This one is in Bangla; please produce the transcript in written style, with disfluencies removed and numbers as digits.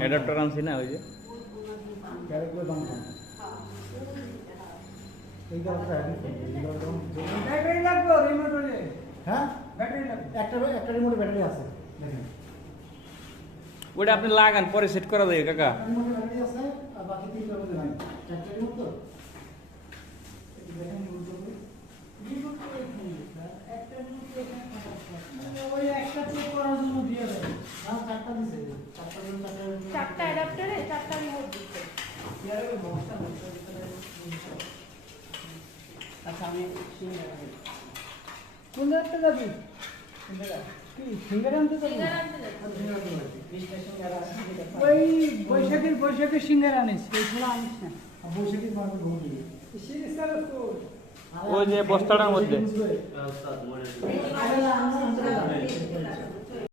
অ্যাডাপ্টার আনছি না ওই যে ক্যারেক্টার দাম কম এই কারণে ব্যাটারি লাগবে রিমোট হলে। হ্যাঁ ব্যাটারি লাগবে। একটা রিমোটে ব্যাটারি আছে দেখেন ওটা আপনি লাগান পরে সেট করা যায় কাকা। রিমোটে ব্যাটারি আছে আর বাকি তিনটার মধ্যে নাই চারটা রিমোট তো এই দেখেন রিমোট তো এখানে স্যার। একটা রিমোট এখানে থাকা মানে ওই একটা চেক করার জন্য দিয়ে দেয়। না চারটা দিছে চারটা রিমোট চারটা অ্যাডাপ্টারে চারটা রিমোট দিচ্ছে। ইয়ারে বক্সটা হচ্ছে ভিতরে। আচ্ছা আমি কোন একটা যাবি? কি ফিঙ্গার আনতে যাবি? ফিঙ্গার আনতে যাচ্ছে। ওই বৈশাখের সিঙ্গার আনিস এইগুলো আনিস না। বসে মারবে ঘুম দিবে সিরিজ স্যার তো ওই যে বস্তাটার মধ্যে। আরে না আমরা